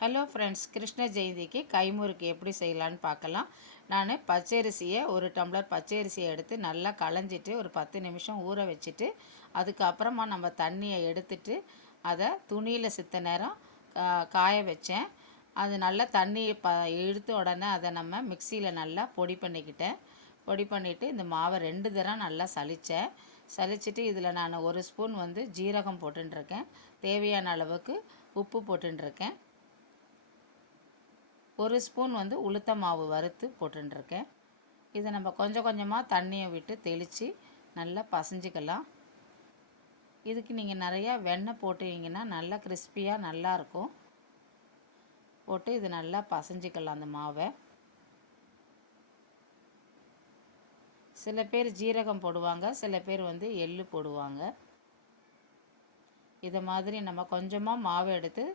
Hello friends, Krishna ஜெயந்திக்கு கைமுறுக்கு எப்படி செய்யலான்னு பார்க்கலாம். நான் பச்சரிசியை ஒரு டம்ளர் பச்சரிசியை எடுத்து நல்லா களைஞ்சிட்டு ஒரு 10 நிமிஷம் ஊற வச்சுட்டு அதுக்கப்புறமா நம்ம தண்ணியை எடுத்துட்டு அதை துணியில் சித்த நேரம் காய வச்சேன். அது நல்லா தண்ணி இழுத்த உடனே அதை நம்ம மிக்சியில் நல்லா பொடி பண்ணிக்கிட்டேன். பொடி பண்ணிவிட்டு இந்த மாவை 2 தரம் நல்லா சலிச்சிட்டு இதில் நான் 1 ஸ்பூன் ஜீரகம் போட்டுருக்கேன். தேவையான அளவுக்கு உப்பு போட்டுருக்கேன். 1 ஸ்பூன் உளுத்த மாவு வறுத்து போட்டுருக்கேன். இதை நம்ம கொஞ்சம் கொஞ்சமாக தண்ணியை விட்டு தெளித்து நல்லா பசைஞ்சிக்கலாம். இதுக்கு நீங்கள் நிறையா வெண்ணெய் போட்டுவிங்கன்னா நல்லா கிறிஸ்பியாக நல்லாயிருக்கும். போட்டு இது நல்லா பசைஞ்சிக்கலாம் அந்த மாவை. சில பேர் ஜீரகம் போடுவாங்க, சில பேர் எள்ளு போடுவாங்க. இதை மாதிரி நம்ம கொஞ்சமாக மாவு எடுத்து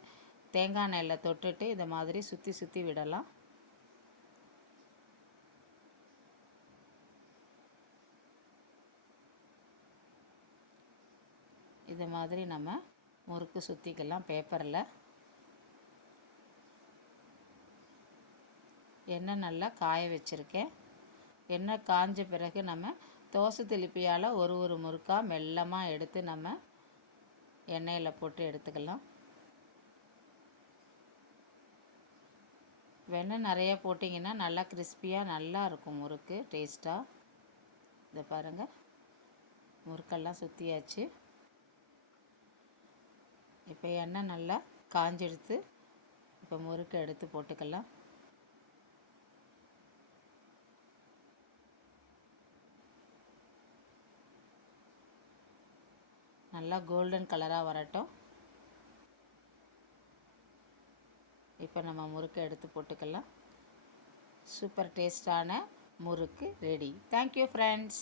தேங்காய் எண்ணெயில் தொட்டுட்டு இதை மாதிரி சுற்றி விடலாம். இதை மாதிரி நம்ம முறுக்கு சுற்றிக்கலாம். பேப்பரில் எண்ணெய் நல்லா காய வச்சுருக்கேன். எண்ணெய் காஞ்ச பிறகு நம்ம தோசை திருப்பியால் ஒரு முறுக்காக மெல்லமாக எடுத்து நம்ம எண்ணெயில் போட்டு எடுத்துக்கலாம். வெண்ணெய் நிறையா போட்டிங்கன்னா நல்லா கிறிஸ்பியாக நல்லா இருக்கும் முறுக்கு, டேஸ்ட்டாக. இதை பாருங்கள், முறுக்கெல்லாம் சுற்றியாச்சு. இப்போ எண்ணெய் நல்லா காஞ்செடுத்து இப்போ முறுக்கு எடுத்து போட்டுக்கலாம். நல்லா கோல்டன் கலராக வரட்டும். இப்போ நம்ம முறுக்கு எடுத்து போட்டுக்கலாம். சூப்பர் டேஸ்டான முறுக்கு ரெடி. Thank you friends.